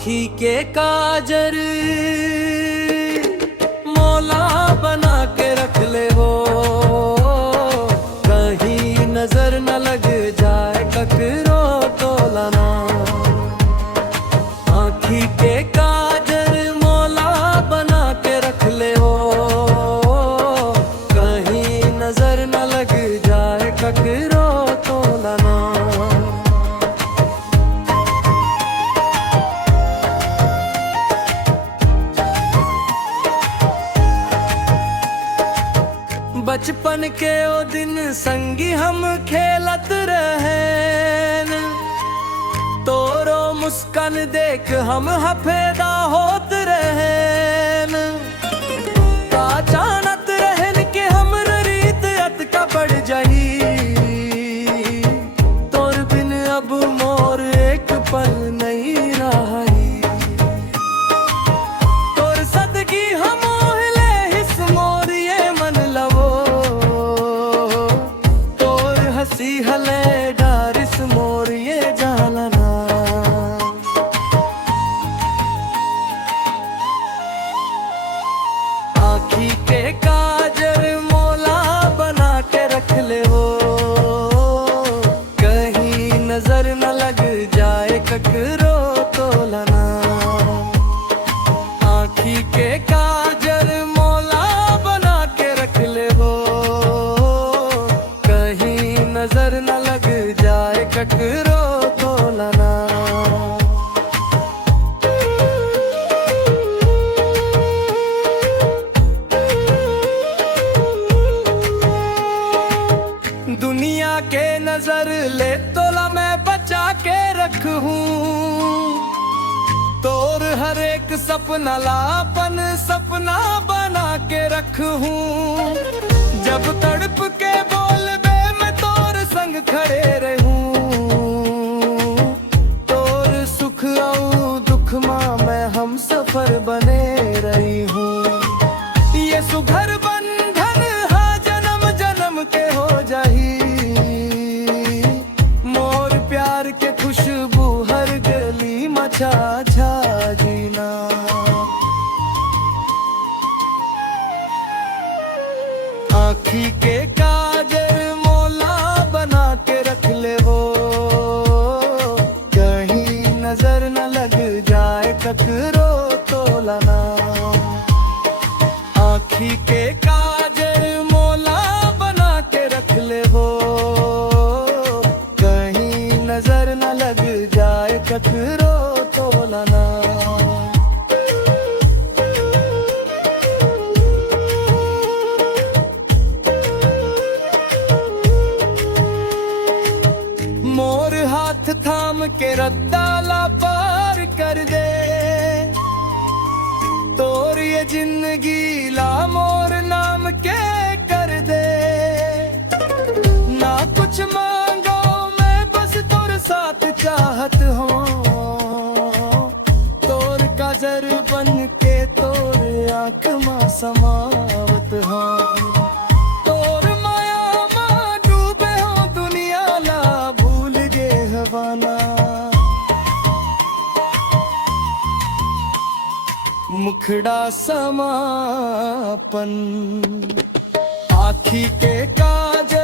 आँखी के काजर मौला बना के रख ले वो, कहीं नजर न लग जाए ककरो तोलना। आँखी के काजर मौला बना के रख ले वो, कहीं नजर न लग जाए ककरो तोलना। बचपन के ओ दिन संगी हम खेलत रहे, तोरो मुस्कान देख हम हफेदा होत रहे। का जानत रहन के हम रीत अत का बढ़ जाही, तोर बिन अब मोर एक पल नहीं रही। तोर सदगी हम हले डारिस मोर ये जानना। आँखी के काजर मौला बना के रख ले वो, कहीं नजर न लग जाए ककरो तोलना। आँखी के काजर मौला बना के रख ले वो, नजर न लग जाए ककरो तोलना। दुनिया के नजर ले तोला मैं बचा के रखूं, तोर हर एक सपना लापन सपना बना के रखूं। जब तड़प के बोल संग खड़े रहूं, तोर सुख और दुख मां मैं हम सफर बने रही हूँ। ये सुघर बंधन हा जन्म जन्म के हो जाही, मोर प्यार के खुशबू हर गली मचा छा जीना। आँखी के काजर बना के रख ले वो, कहीं नजर न लग जाए ककरो तोलना। आँखी के काजर मौला बना के रख ले वो, कहीं नजर न लग जाए ककरो तोलना। मोर हाथ थाम के रद्दाला पार कर दे, तोर ये जिंदगी ला मोर नाम के कर दे। ना कुछ मांगो मैं बस तोर साथ चाहत हूँ, तोर काजर बन के तोर आँख मां समावत हूँ। मुखड़ा समापन आँखी के काजर